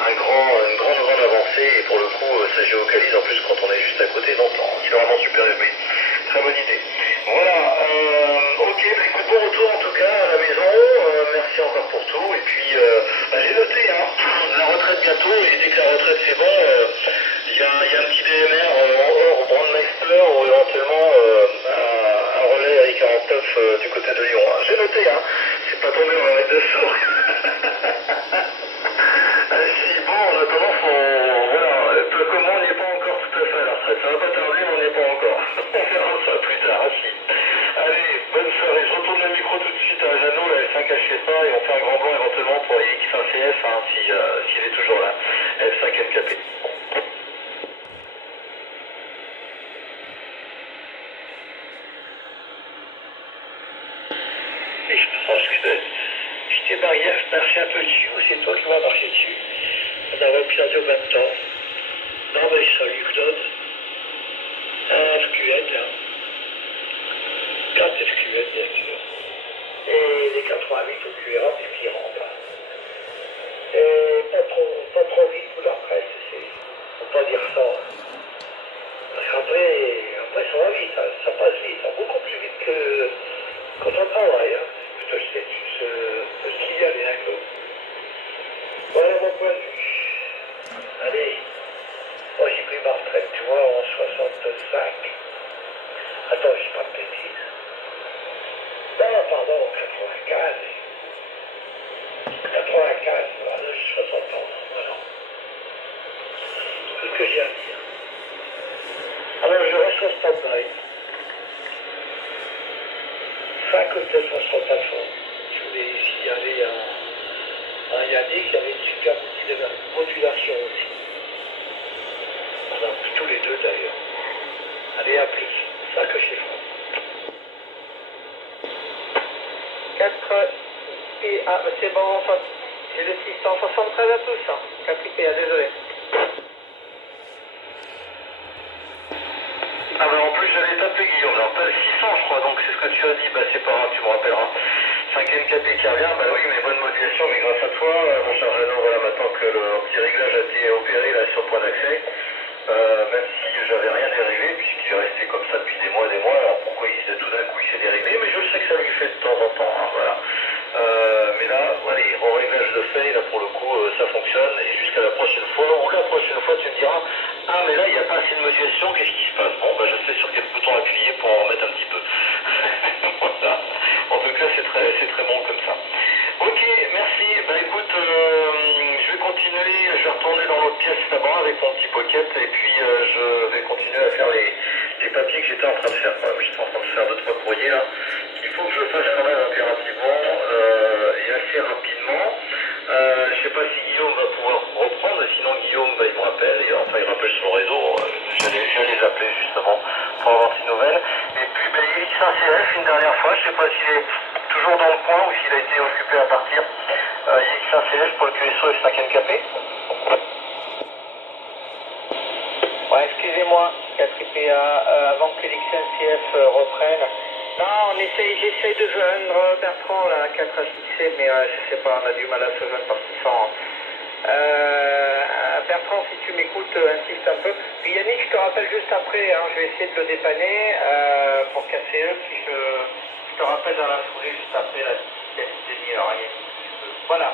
une grande avancée, et pour le coup, ça géocalise en plus quand on est juste à côté, donc c'est vraiment super épais. Très bonne idée. Voilà, ok, bah, écoute, bon retour en tout cas à la maison, merci encore pour tout, et puis j'ai noté, hein, la retraite bientôt, et dès que la retraite c'est bon, il y a un petit DMR hors Brandmeister, ou éventuellement un relais à I-49 du côté de Lyon. Hein. J'ai noté, hein, c'est pas tombé dans la règle de sourd. Si, bon, en attendant, voilà, comme moi, on n'y est pas encore tout à fait à la retraite. Ça va pas tarder, mais on n'y est pas encore. On verra ça plus tard, si. Allez, bonne soirée. Je retourne le micro tout de suite à Jeannot, la F5 HF1, et on fait un grand blanc éventuellement pour les X1CF, hein, s'il est toujours là. F5 MKP. Et je pense que je t'ai marché un peu dessus, ou c'est toi qui m'as marché dessus. On a piloté au même temps. Non, mais salut Claude. Un FQN, là. 4 FQN, bien sûr. Et les 88 au QRA, c'est qui rentre. Et pas trop vite pour la presse, faut pas dire ça. Parce qu'après ça va vite, hein, ça passe vite, hein, beaucoup plus vite que quand on travaille. Hein. Je te sais, tu peux signaler un peu. Voilà mon point de vue. Allez, moi j'ai pris ma retraite, tu vois, en 65. Attends, je dis pas de bêtises. Non, pardon, 95. 95, voilà, j'ai 60 ans, voilà. C'est tout ce que j'ai à dire. Alors je reste au stand-by. 5 ou 200 plateformes. Je voulais signaler à Yannick, il y avait une super modulation aussi. On a tous les deux d'ailleurs. Allez, à plus. Ça que chez moi. 4 IPA, c'est bon, j'ai le 673 à tous, hein. 4 IPA, désolé. Ah ben en plus j'allais t'appeler Guillaume, alors pas le 600 je crois, donc c'est ce que tu as dit, bah c'est pas grave, tu me rappelleras. 5ème KP qui revient, bah oui mais bonne modulation, mais grâce à toi, mon cher Jeannot, voilà maintenant que le petit réglage a été opéré là sur le point d'accès, même si j'avais rien dérivé, puisqu'il est resté comme ça depuis des mois, alors pourquoi tout d'un coup il s'est dérivé, mais je sais que ça lui fait de temps en temps, hein, voilà. Mais là, allez, au réglage de fait, là pour le coup, ça fonctionne, et jusqu'à la prochaine fois, ou la prochaine fois tu me diras, ah mais là il n'y a pas assez de modulation, qu'est-ce qui se passe? Bon, bah je sais sur quel bouton appuyer pour en remettre un petit peu. Voilà. En tout cas, c'est très bon comme ça. Ok, merci. Bah écoute, je vais continuer, je vais retourner dans l'autre pièce d'abord avec mon petit pocket, et puis je vais continuer à faire les papiers que j'étais en train de faire. J'étais en train de faire 2-3 courriers là, qu'il faut que je fasse quand même impérativement et assez rapidement. Je sais pas si Guillaume va pouvoir reprendre, sinon Guillaume, bah, il me rappelle, et enfin il rappelle sur le réseau, je vais les appeler justement pour avoir ces nouvelles. Et puis bah, X1CF une dernière fois, je sais pas s'il est toujours dans le coin ou s'il a été occupé à partir. X1CF pour le QSO F5NKP. Ouais, excusez-moi, 4 IPA, avant que l'XNCF reprenne. Non, j'essaie de joindre Bertrand, là, 4 à 6, mais je sais pas, on a du mal à se joindre par 600. Bertrand, si tu m'écoutes, insiste un peu. Puis Yannick, je te rappelle juste après, hein, je vais essayer de le dépanner pour KCE, puis je te rappelle dans la foulée juste après la petite demi-heure, hein, Yannick. Voilà.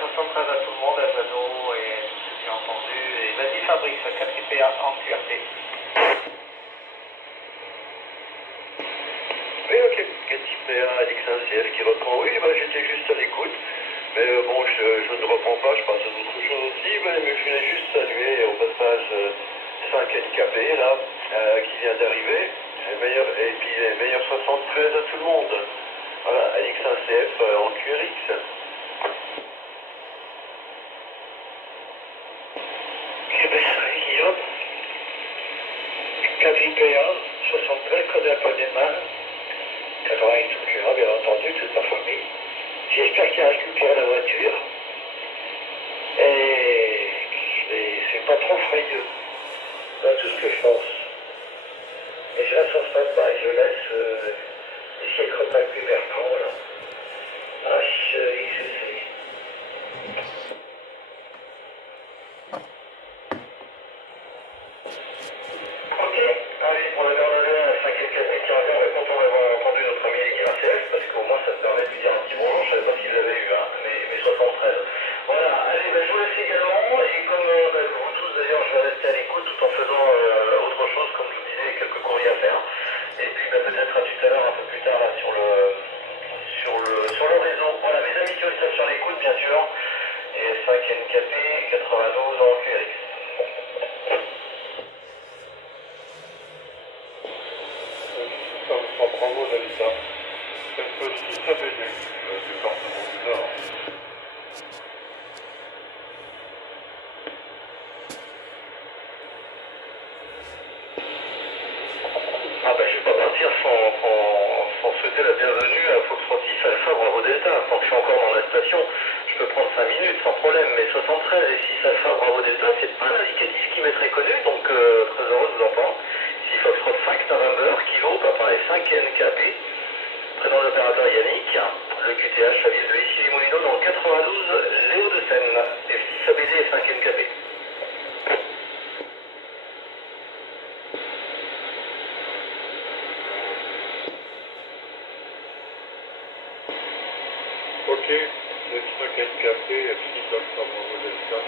73 à tout le monde, à Jeannot, et j'ai entendu. Et vas-y Fabrice, 4 IPA en QRT. Oui, ok, 4 IPA, X1CF qui reprend. Oui, bah, j'étais juste à l'écoute. Mais bon, je ne reprends pas, je passe à d'autres choses aussi. Mais je voulais juste saluer au passage 5NKP, là, qui vient d'arriver. Et puis les meilleurs 73 à tout le monde. Voilà, à X1CF en QRX. Eh bien, ça, Guillaume. 4 IPA, 73, code un peu des mains. 80 tout cœur, bien entendu, toute ma famille. J'espère qu'il a récupéré la voiture. Et c'est pas trop frayeux. Voilà tout ce que je pense. Et je reste en stand-by, je laisse essayer de contacter Bertrand, là. H-I-C-C. 73. Voilà, allez, bah, je vous laisse également, et comme bah, vous tous d'ailleurs, je vais rester à l'écoute tout en faisant autre chose, comme je vous disais, quelques courriers à faire. Et puis bah, peut-être à tout à l'heure, un peu plus tard, là, sur le réseau. Voilà, mes amis qui restent sur l'écoute, bien sûr. Et 5NKP 92 en QRX. Bravo Dalita. C'est aussi ça béné, département du Nord. Ah bah je vais pas partir sans souhaiter la bienvenue à Foxtrot 6 Alpha Bravo Delta. Tant que je suis encore dans la station, je peux prendre 5 minutes sans problème, mais 73 et 6 Alpha Bravo Delta, c'est pas l'indicatif qui m'est très connu, donc très heureux de vous entendre. Ici Foxtrot 5 November, Kilo, papa et 5 NKP, prénom de l'opérateur Yannick, le QTH, la ville de Issy-les-Moulineaux dans le 92, Léo de Seine, F6 ABD et 5 NKP. Ok, le 5NKP, F6 Alpha Bravo Delta.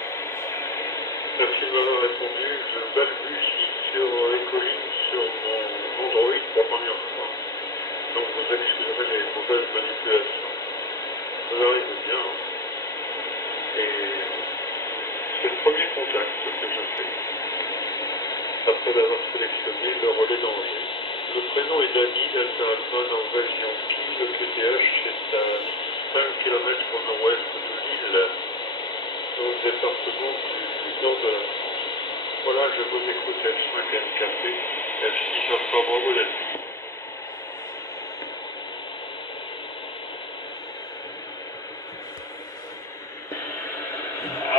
Merci de m'avoir répondu. Je balbutie sur Ecoline sur mon Android pour la première fois. Donc vous excuserez les mauvaises manipulations. Ça arrive bien. Et c'est le premier contact que je fais. Après avoir sélectionné le relais d'Angers. Le prénom est Dany, Delta Alpha, Norvège Yankee. Le QTH est à 5 km au nord-ouest de Lille, au département du nord de la France. Voilà, je vous écoute F5NKP, F6 Alpha Bravo Delta.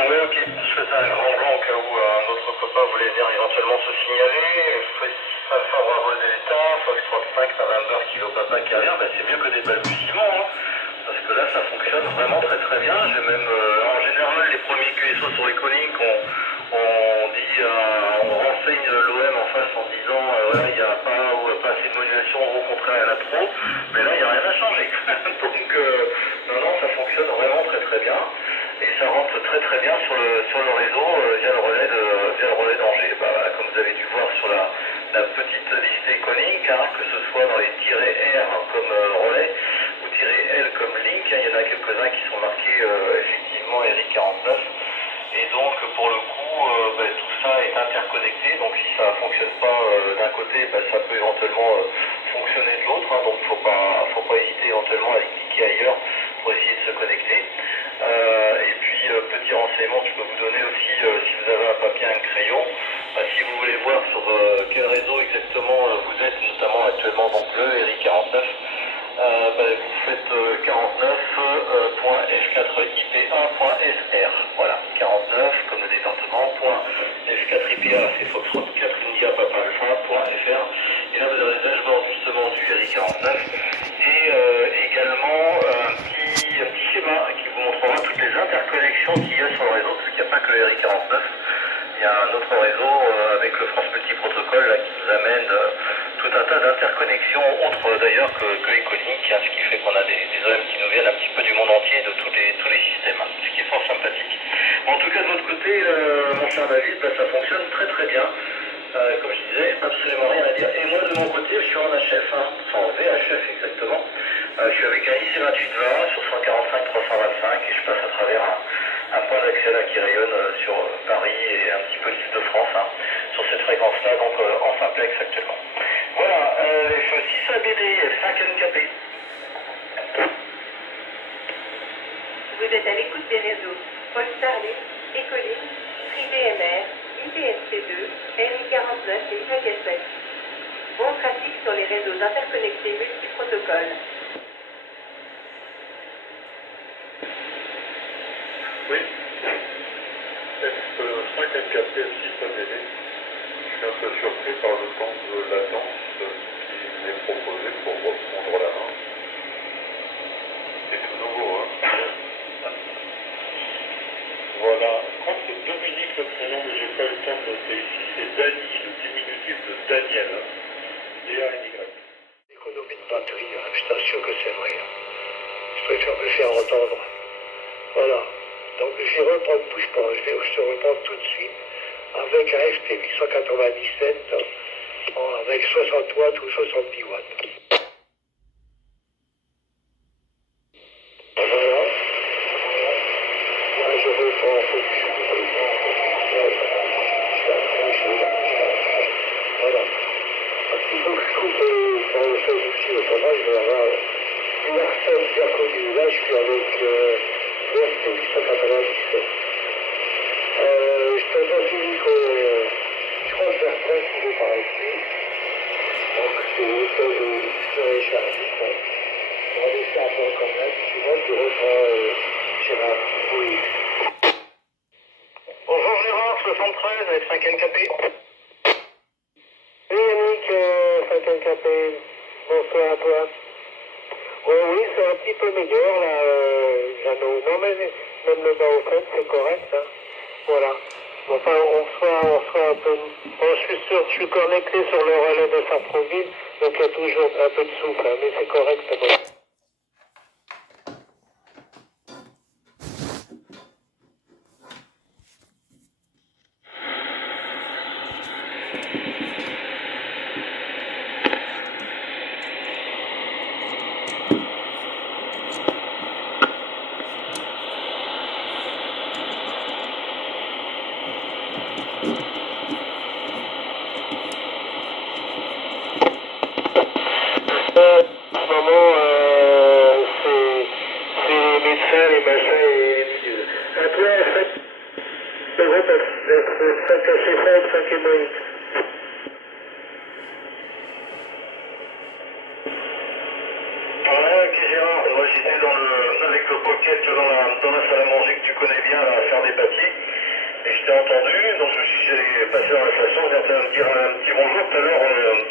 Oui, ok. Je faisais un grand blanc au cas où un autre copain voulait venir éventuellement se signaler. Alpha Bravo Delta, Foxtrot 5 November Kilo Papa Carrière, ben c'est mieux que des balbutiements, hein, parce que là ça fonctionne vraiment très très bien. J'ai même, en général, les premiers QSO sur Ecolink, on dit, on renseigne l'OM en face en disant, voilà, il n'y a pas assez de modulation, au contraire, il y en a trop, mais là il n'y a rien à changer. Donc, non, ça fonctionne vraiment très très bien. Et ça rentre très très bien sur le réseau via le relais d'Angers. Bah, comme vous avez dû voir sur la petite liste Ecolink, hein, que ce soit dans les -R comme relais ou -L comme link, hein, il y en a quelques-uns qui sont marqués effectivement RI49. Et donc pour le coup, bah, tout ça est interconnecté. Donc si ça ne fonctionne pas d'un côté, bah, ça peut éventuellement fonctionner de l'autre. Hein, donc faut pas hésiter éventuellement à aller cliquer ailleurs pour essayer de se connecter. Et puis petit renseignement que je peux vous donner aussi, si vous avez un papier, un crayon, si vous voulez voir sur quel réseau exactement vous êtes, notamment actuellement donc le RI49, vous faites 49.f4ipa.fr. Voilà, 49 comme le département, .f4ipa, c'est Foxtrot 4 India Papa Alpha.fr. Et là vous avez le dashboard justement du RI49 et également un petit schéma qui vous montrera toutes les interconnexions qu'il y a sur le réseau, parce qu'il n'y a pas que le RI49. Il y a un autre réseau avec le France Multiprotocole là, qui nous amène tout un tas d'interconnexions, autres d'ailleurs que Ecolink, hein, ce qui fait qu'on a des OM qui nous viennent un petit peu du monde entier, de tous les systèmes, hein, ce qui est fort sympathique. En tout cas, de votre côté, mon cher David, ça fonctionne très très bien. Comme je disais, absolument rien à dire. Et moi, de mon côté, je suis en HF, hein, enfin en VHF exactement. Je suis avec un IC2820 sur 145-325 et je passe à travers un point d'accès là qui rayonne sur Paris et un petit peu le sud de France, hein, sur cette fréquence-là, donc en simplex actuellement. Voilà, F6 ABD, F5NKP. Vous êtes à l'écoute des réseaux Paul Starlink, Ecoline, FreeDMR, IPSP2, RI49 et YSX. Bon trafic sur les réseaux interconnectés multiprotocoles. Oui, F5NKP, F6 ABD. Je suis un peu surpris par le temps de latence qui m'est proposé pour reprendre la main. C'est tout nouveau, hein. Voilà, je crois que c'est Dominique le prénom, mais j'ai pas eu le temps de noter ici. C'est Dany, le diminutif de Daniel. D-A-N-Y. Économie de batterie, hein, je t'assure que c'est vrai. Je préfère me faire entendre. Voilà. je vais reprendre, bouge pas, je te reprends tout de suite avec un FT 897 avec 60 watts ou 70 watts. Voilà. Là, je reprends, faut que je reprends. Voilà. Parce qu'il faut que je trouve dans ce outil, autrement je vais avoir une personne bien connue. Là, je suis avec FT 897. Je te dis que je crois que je vais reprendre toujours par ici. Donc c'est une chose où je récharge. On va laisser un peu quand même. Tu vois, je reprends Gérard. Oui. Bonjour Gérard, 73 avec 5 NKP. Oui Yannick, 5 NKP. Bonsoir à toi. Oui, c'est un petit peu meilleur là, Jeannot. Non mais même le bas au fait, c'est correct. Hein. Voilà. Enfin, on sera un peu... Bon, je suis sûr, je suis connecté sur le relais de Sartreville, donc il y a toujours un peu de souffle, hein, mais c'est correct, c'est bon. En ce moment, c'est les médecins, les machins et les milieux. À toi, en fait, le groupe, c'est 5 à 5, 5 et moins. Ouais, ok Gérard, moi j'étais avec le pocket dans la salle à manger que tu connais bien là, à faire des papiers. Et je t'ai entendu, donc je me suis dit j'allais passer dans la station, je viens te dire un petit bonjour. Tout à l'heure,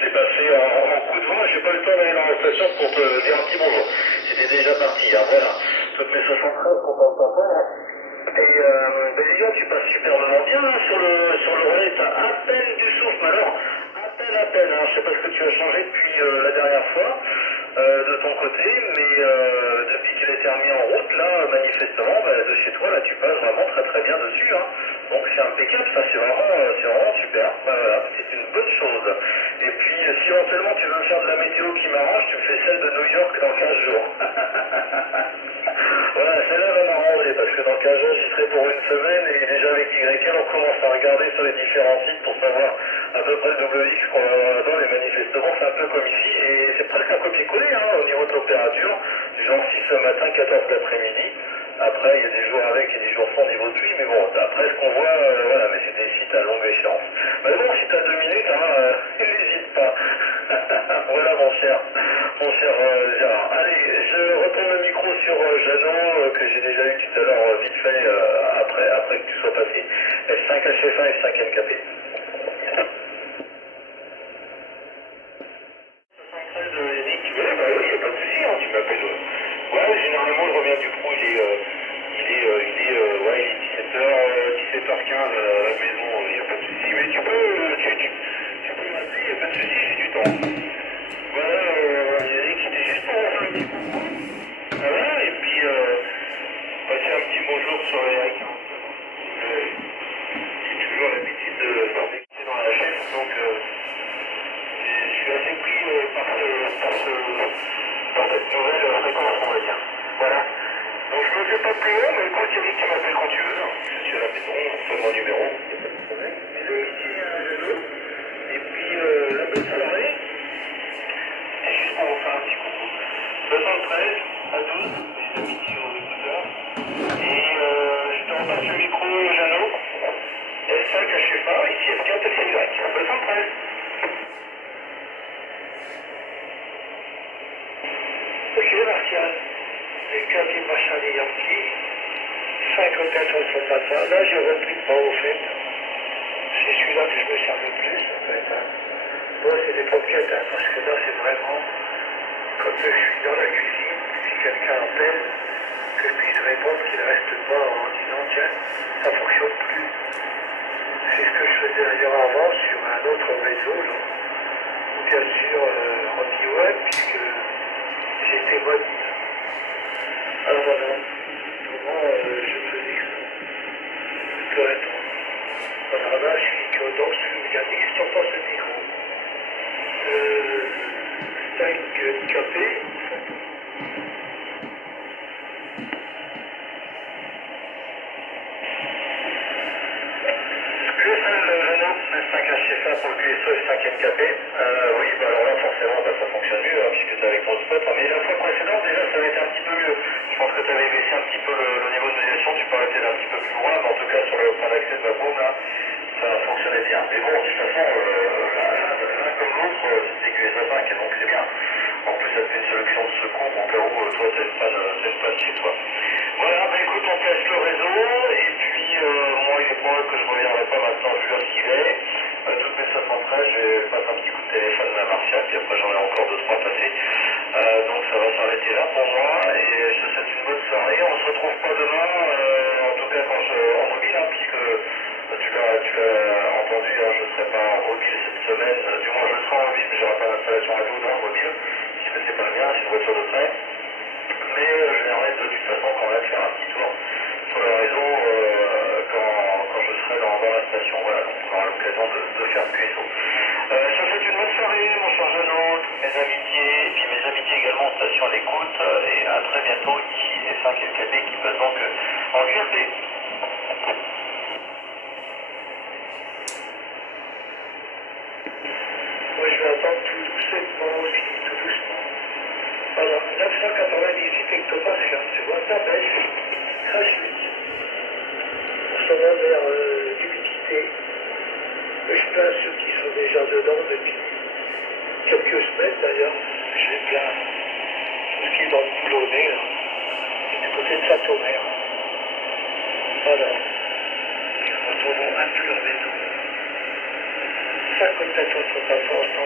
t'es passé en coup de vent, j'ai pas eu le temps d'aller dans la station pour te dire un petit bonjour. J'étais déjà parti, hein, voilà. Toutes mes 73, content de t'entendre. Et déjà, tu passes superbement bien hein, sur le relais, t'as à peine du souffle, mais alors, à peine, hein. Je sais pas ce que tu as changé depuis la dernière fois de ton côté, mais depuis qu'il a été remis en route, là, manifestement, bah, de chez toi, là, tu passes vraiment très très bien dessus, hein. Donc c'est impeccable, ça c'est vraiment super. Bah, voilà, c'est une bonne chose. Et puis si éventuellement tu veux me faire de la météo qui m'arrange, tu me fais celle de New York dans 15 jours. Voilà, celle-là va m'arranger parce que dans 15 jours j'y serai pour une semaine et déjà avec YL on commence à regarder sur les différents sites pour savoir à peu près le WX qu'on va avoir là-dedans et manifestement c'est un peu comme ici et c'est presque un copier-coller hein, au niveau de température, du genre 6 ce matin, 14 l'après-midi. Après, il y a des jours avec et des jours sans niveau de pluie, mais bon, après ce qu'on voit, voilà, mais c'est des sites à longue échéance. Mais bon, si t'as 2 minutes, hein, n'hésite pas. Voilà, mon cher Gérard. Allez, je retourne le micro sur Jeannot, que j'ai déjà eu tout à l'heure, vite fait, après que tu sois passé. F5HF1 et F5 NKP. 73 Yannick, ouais, bah oui, y a pas de souci, hein, tu m'appelles. Ouais, généralement, je reviens du pro, il est 17h15 à la maison, il n'y a pas de souci. Mais tu peux m'appeler, il n'y a pas de souci, j'ai du temps. Voilà, Yannick, c'était juste pour faire un petit coucou. Voilà, et puis passer un petit bonjour sur les R40. J'ai toujours l'habitude de rester dans la chaîne, donc je suis assez pris par cette nouvelle fréquence, on va dire. Voilà. Donc je me fais pas plus long, mais écoute Yannick, tu m'appelles quand tu veux. Hein. Je suis à la maison, c'est mon numéro. Mais là ici, Jeannot. Et puis la bonne soirée. C'est juste pour vous faire un petit coucou. 73 à 12, les amis qui sont écouteurs. Et je te repasse le micro, Jeannot. F5 HF1, ici F4 FY. 73. Ok, Martial. Les claviers machin des Yankees. 5 hôtels sur le soldat. Là, j'ai repris de pas au fait. C'est celui-là que je me sers le plus, en fait. Hein. Bon, c'est des pockets, hein, parce que là, c'est vraiment, quand je suis dans la cuisine, si quelqu'un appelle, que je puisse répondre, qu'il ne reste pas en disant, tiens, ça ne fonctionne plus. C'est ce que je faisais d'ailleurs avant sur un autre réseau, là. Bien sûr, anti-web, puisque j'étais mobile. Alors voilà, comment je faisais ça. là pour le QSO et le 5e KP. Oui, bah alors là forcément bah, ça fonctionne mieux hein, puisque tu es avec ton spot. Hein. Mais la fois précédente déjà ça avait été un petit peu mieux. Je pense que tu avais baissé un petit peu le niveau de modulation, tu parlais peut-être un petit peu plus loin, mais en tout cas sur le point d'accès de ma paume là, ça fonctionnait bien. Mais bon, de toute façon, l'un comme l'autre, c'était QSO 5 et donc c'est bien. En plus ça te fait une sélection de secours au cas où toi c'est une panne chez toi. Voilà, bah écoute, on teste le réseau et puis moi il est probable que je ne reviendrai pas maintenant vu l'heure qu'il est. Toutes mes 713, je vais passer un petit coup de téléphone à Martial, puis après j'en ai encore 2-3 passés. Donc ça va s'arrêter là pour moi et je te souhaite une bonne soirée. On se retrouve pas demain, en tout cas en mobile, hein, puisque tu l'as entendu, hein, je ne serai pas en mobile cette semaine. Du moins je serai en mobile, mais je n'aurai pas d'installation radio dans le mobile, puisque c'est pas le mien, c'est une voiture de trait. Mais je viendrai de toute façon quand même faire un petit tour sur le réseau quand je serai dans la station. Voilà, donc on aura l'occasion de faire le QSO. Je te souhaite une bonne soirée, mon cher Jeannot, toutes mes amitiés, et puis mes amitiés également en station à l'écoute, et à très bientôt ici, les 5 LKB qui passent donc en QRP. Moi je vais attendre tout doucement aussi, tout doucement. Voilà, 998 hectopascales, tu vois, ça baisse, ça chute. On s'en va vers l'humidité. Je plains ceux qui sont déjà dedans depuis quelques semaines d'ailleurs. Je les plains. Tout ce qui est dans le boulonnais, là, du côté de Saint-Omer. Voilà. Retrouvons un peu le réseau. 54 autres passages.